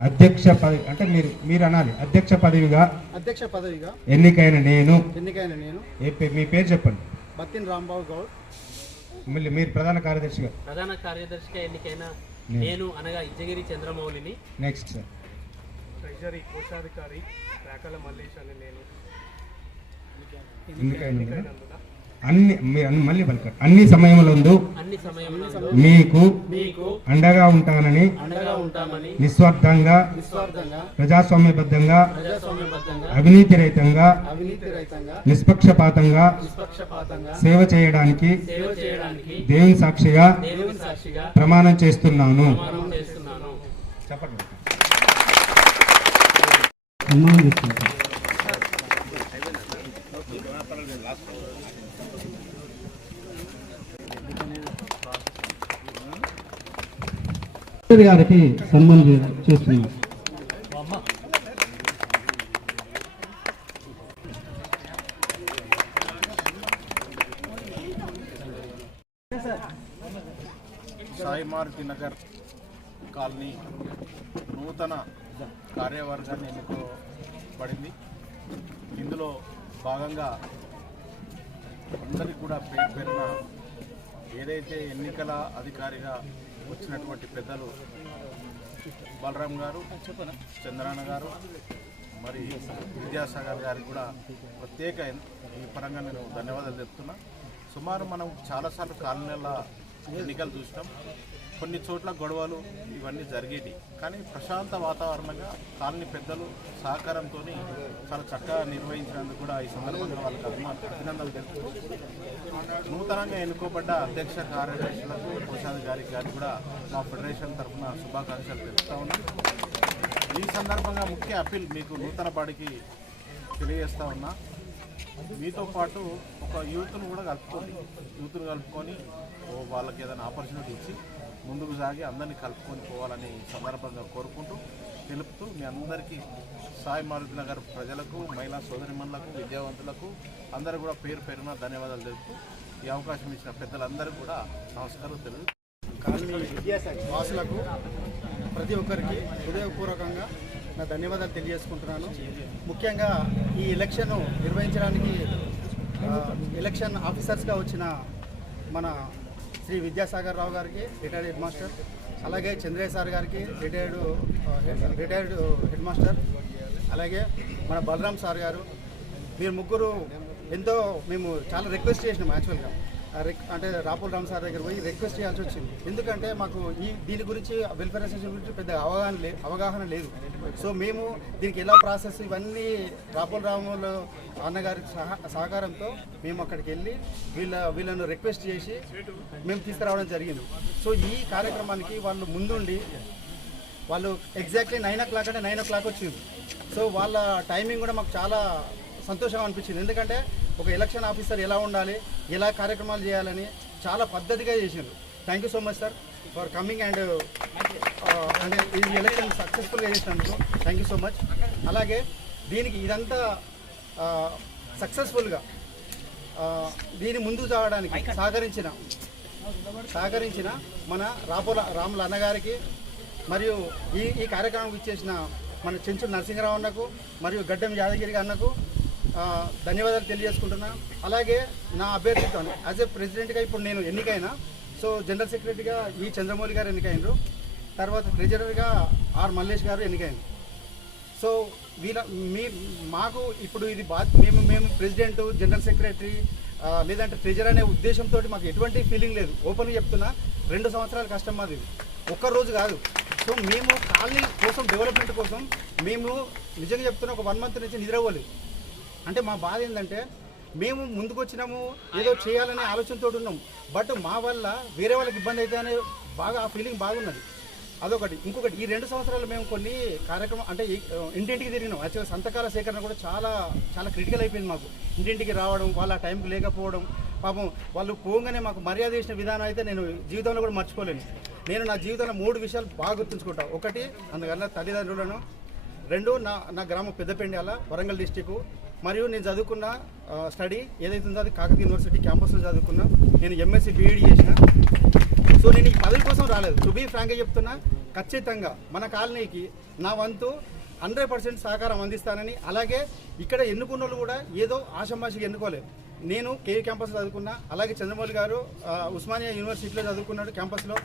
అధ్యక్ష పదవి అంటే మీరు మీరు అనాలి. అధ్యక్ష పదవిగా అధ్యక్ష పదవిగా ఎన్నికైన నేను ఎన్నికైన నేను ఏ పే- మీ పేరు చెప్పండి. బత్తిన రాంబాబు గౌడ్. మళ్ళీ మీరు ప్రధాన కార్యదర్శిగా. ప్రధాన కార్యదర్శిగా ఎన్నికైన నేను. అనగా ఇజ్జగిరి చంద్రమౌళిని. Next sir. ట్రెజరీ కోశాధికారి రేకల మల్లేష్ అని నేను. అన్ని మీరు అన్ని మళ్ళీ పలకండి అన్ని సమయములందు అన్ని సమయంలో మీకు మీకు అండగా ఉంటానని నిస్వార్థంగా ప్రజాస్వామ్యబద్ధంగా ప్రజాస్వామ్యబద్ధంగా అవినీతి రహితంగా నిష్పక్షపాతంగా సేవ చేయడానికి సేవ చేయడానికి దేవుని సాక్షిగా ప్రమాణం చేస్తున్నాను. చెప్పండి. గారికి సన్మానం చేస్తున్నాం. సాయి మారుతి నగర్ కాలనీ నూతన కార్యవర్గాన్ని ఎన్నుకోబడింది. ఇందులో భాగంగా అందరికీ కూడా పేరు పేరున ఏదైతే ఎన్నికల అధికారిగా వచ్చినటువంటి పెద్దలు బలరాం గారు చంద్రాన్న గారు మరి విద్యాసాగర్ గారికి కూడా ప్రత్యేక ఈ పరంగా నేను ధన్యవాదాలు చెప్తున్నా సుమారు మనం చాలాసార్లు కాలనీల ఎన్నికలు చూసినాం. కొన్ని చోట్ల గొడవలు ఇవన్నీ జరిగేవి. కానీ ప్రశాంత వాతావరణంగా కాలనీ పెద్దలు సహకారంతో చాలా చక్కగా నిర్వహించినందుకు కూడా ఈ సందర్భంగా వాళ్ళకి అభినందనలు తెలుపుతూ నూతనంగా ఎన్నుకోబడ్డ అధ్యక్ష కార్యదర్శులకు ప్రశాంత్ గారికి కూడా మా ఫెడరేషన్ తరఫున శుభాకాంక్షలు తెలుపుతా ఉన్నాం. ఈ సందర్భంగా ముఖ్య అప్పీల్ మీకు నూతన బాడికి తెలియజేస్తా ఉన్నా. మీతో పాటు ఒక యూత్ను కూడా కలుపుకోండి యూత్ను కలుపుకొని వాళ్ళకి ఏదైనా ఆపర్చునిటీ ఇచ్చి ముందుకు సాగి అందరినీ కలుపుకొని పోవాలని సందర్భంగా కోరుకుంటూ తెలుపుతూ మీ అందరికీ సాయి మారుతి నగర్ ప్రజలకు మహిళా సోదరిమణులకు విద్యావంతులకు అందరూ కూడా పేరు పేరున ధన్యవాదాలు తెలుపుతూ ఈ అవకాశం ఇచ్చిన పెద్దలందరూ కూడా నమస్కారం తెలుగు వాసులకు ప్రతి ఒక్కరికి హృదయపూర్వకంగా నా ధన్యవాదాలు తెలియజేసుకుంటున్నాను. ముఖ్యంగా ఈ ఎలక్షన్ నిర్వహించడానికి ఎలక్షన్ ఆఫీసర్స్గా వచ్చిన మన శ్రీ విద్యాసాగర్ రావు గారికి రిటైర్డ్ హెడ్ మాస్టర్ అలాగే చంద్రయ్య సార్ గారికి రిటైర్డ్ రిటైర్డ్ హెడ్ మాస్టర్ అలాగే మన బలరాం సార్ గారు మీరు ముగ్గురు ఎంతో మేము చాలా రిక్వెస్ట్ చేసినాం యాక్చువల్గా అంటే రాపుల్ రామ్ సార్ దగ్గర పోయి రిక్వెస్ట్ చేయాల్సి వచ్చింది. ఎందుకంటే మాకు ఈ దీని గురించి వెల్ఫేర్ అసోసియేషన్ గురించి పెద్ద అవగాహన లే అవగాహన లేదు. సో మేము దీనికి ఎలా ప్రాసెస్ ఇవన్నీ రాపుల్ రాములు అన్నగారి సహకారంతో మేము అక్కడికి వెళ్ళి వీళ్ళ వీళ్ళను రిక్వెస్ట్ చేసి మేము తీసుకురావడం జరిగింది. సో ఈ కార్యక్రమానికి వాళ్ళు ముందుండి వాళ్ళు ఎగ్జాక్ట్లీ నైన్ ఓ క్లాక్ అంటే నైన్ ఓ క్లాక్ వచ్చింది. సో వాళ్ళ టైమింగ్ కూడా మాకు చాలా సంతోషంగా అనిపించింది. ఎందుకంటే ఒక ఎలక్షన్ ఆఫీసర్ ఎలా ఉండాలి ఎలా కార్యక్రమాలు చేయాలని చాలా పద్ధతిగా చేసిండ్రు. Thank you so much sir for coming and అంటే ఈ ఎలక్షన్ సక్సెస్ఫుల్గా చేసినందుకు థ్యాంక్ యూ సో మచ్ అలాగే దీనికి ఇదంతా సక్సెస్ఫుల్గా దీని ముందుకు సాగడానికి సహకరించిన సహకరించిన మన రాపోల రాముల అన్నగారికి మరియు ఈ ఈ కార్యక్రమం ఇచ్చేసిన మన చెంచు నరసింహరావు అన్నకు మరియు గడ్డం యాదగిరి అన్నకు ధన్యవాదాలు తెలియజేసుకుంటున్నా. అలాగే నా అభ్యర్థితో యాజ్ ఏ ప్రెసిడెంట్గా ఇప్పుడు నేను ఎన్నికైనా సో జనరల్ సెక్రటరీగా ఈ చంద్రమౌళి గారు ఎన్నికైనరు. తర్వాత ట్రెజరర్గా ఆర్ మల్లేష్ గారు ఎన్నికైనరు. సో వీళ్ళ మీ మాకు ఇప్పుడు ఇది బా మేము మేము ప్రెసిడెంట్ జనరల్ సెక్రటరీ లేదంటే ట్రెజర్ అనే ఉద్దేశంతో మాకు ఎటువంటి ఫీలింగ్ లేదు. ఓపెన్గా చెప్తున్నా రెండు సంవత్సరాల కష్టం మాది ఒక్కరోజు కాదు. సో మేము కాలనీ కోసం డెవలప్మెంట్ కోసం మేము నిజంగా చెప్తున్నా ఒక వన్ మంత్ నుంచి నిద్రపోలేదు. అంటే మా బాధ ఏంటంటే మేము ముందుకు వచ్చినాము ఏదో చేయాలనే ఆలోచనతో ఉన్నాం. బట్ మా వల్ల వేరే వాళ్ళకి ఇబ్బంది అయితే అనే బాగా ఆ ఫీలింగ్ బాగున్నది. అదొకటి. ఇంకొకటి ఈ రెండు సంవత్సరాలు మేము కొన్ని కార్యక్రమం అంటే ఇంటింటికి తిరిగినాం. యాక్చువల్గా సంతకాల సేకరణ కూడా చాలా చాలా క్రిటికల్ అయిపోయింది మాకు. ఇంటింటికి రావడం వాళ్ళ టైంకి లేకపోవడం. పాపం వాళ్ళు పోగానే మాకు మర్యాద చేసిన విధానం అయితే నేను జీవితంలో కూడా మర్చిపోలేను. నేను నా జీవితంలో మూడు విషయాలు బాగా గుర్తుంచుకుంటా. ఒకటి అందువల్ల తల్లిదండ్రులను. రెండు నా నా గ్రామం పెద్దపెండాల వరంగల్ డిస్టిక్ మరియు నేను చదువుకున్న స్టడీ ఏదైతే ఉందో అది కాకతీయ యూనివర్సిటీ క్యాంపస్లో చదువుకున్నా. నేను ఎంఎస్సీ బీఈడి చేసిన. సో నేను ఈ పదవి కోసం రాలేదు. టు బీ ఫ్రాంక్గా చెప్తున్నా ఖచ్చితంగా మన కాలనీకి నా వంతు హండ్రెడ్ పర్సెంట్ సహకారం అందిస్తానని అలాగే ఇక్కడ ఎన్నుకున్న వాళ్ళు కూడా ఏదో ఆషమాషిగా ఎన్నుకోలేదు. నేను కేవీ క్యాంపస్ చదువుకున్నా అలాగే చంద్రమౌళి గారు ఉస్మానియా యూనివర్సిటీలో చదువుకున్నాడు క్యాంపస్లో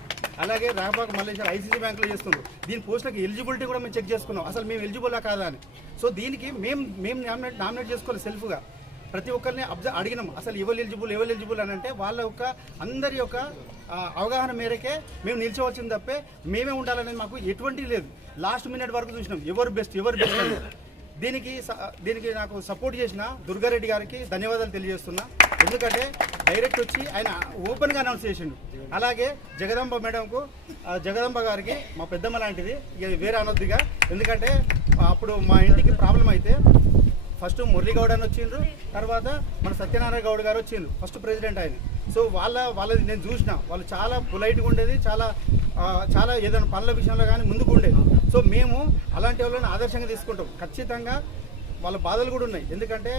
అలాగే రాబాక్ మల్లేశ్వర ఐసీసీ బ్యాంకులో చేస్తుండ్రు దీని పోస్టులకు ఎలిజిబిలిటీ కూడా మేము చెక్ చేసుకున్నాం. అసలు మేము ఎలిజిబుల్లా కాదా అని. సో దీనికి మేము మేము నామినేట్ నామినేట్ చేసుకోవాలి సెల్ఫ్గా. ప్రతి ఒక్కరిని అబ్జర్వ్ అడిగినాం. అసలు ఎవరు ఎలిజిబుల్ ఎవరు ఎలిజిబుల్ అని అంటే వాళ్ళ యొక్క అందరి యొక్క అవగాహన మేరకే మేము నిల్చోవచ్చింది తప్పే మేమే ఉండాలనేది మాకు ఎటువంటి లేదు. లాస్ట్ మినిట్ వరకు చూసినాం. ఎవరు బెస్ట్ ఎవరు బెస్ట్ దీనికి స- దీనికి నాకు సపోర్ట్ చేసిన దుర్గారెడ్డి గారికి ధన్యవాదాలు తెలియజేస్తున్నా. ఎందుకంటే డైరెక్ట్ వచ్చి ఆయన ఓపెన్గా అనౌన్స్ చేసిండు. అలాగే జగదాంబ మేడంకు జగదంబ జగదాంబ గారికి మా పెద్దమ్మ లాంటిది ఇక వేరే అనొద్దుగా. ఎందుకంటే అప్పుడు మా ఇంటికి ప్రాబ్లం అయితే ఫస్ట్ మురళీగౌడ్ అని వచ్చిండ్రు తర్వాత మన సత్యనారాయణ గౌడ్ గారు వచ్చిండ్రు ఫస్ట్ ప్రెసిడెంట్ ఆయన. సో వాళ్ళ వాళ్ళది నేను చూసిన. వాళ్ళు చాలా పొలైట్గా ఉండేది చాలా చాలా ఏదైనా పనుల విషయంలో కానీ ముందుకు ఉండేది. సో మేము అలాంటి వాళ్ళని ఆదర్శంగా తీసుకుంటాం. ఖచ్చితంగా వాళ్ళ బాధలు కూడా ఉన్నాయి. ఎందుకంటే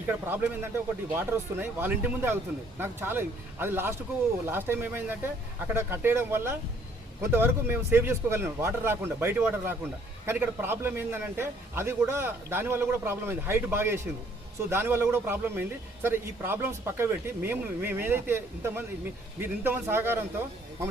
ఇక్కడ ప్రాబ్లం ఏంటంటే ఒకటి వాటర్ వస్తున్నాయి వాళ్ళ ఇంటి ముందే ఆగుతుంది నాకు చాలా అది లాస్ట్కు లాస్ట్ టైం ఏమైందంటే అక్కడ కట్టేయడం వల్ల కొంతవరకు మేము సేవ్ చేసుకోగలిగినాం. వాటర్ రాకుండా బయట వాటర్ రాకుండా. కానీ ఇక్కడ ప్రాబ్లం ఏంటంటే అది కూడా దానివల్ల కూడా ప్రాబ్లం అయింది. హైట్ బాగా వేసింది సో దానివల్ల కూడా ప్రాబ్లం అయింది. సరే ఈ ప్రాబ్లమ్స్ పక్క పెట్టి మేము మేము ఏదైతే ఇంతమంది మీరు ఇంతమంది సహకారంతో మమ్మల్ని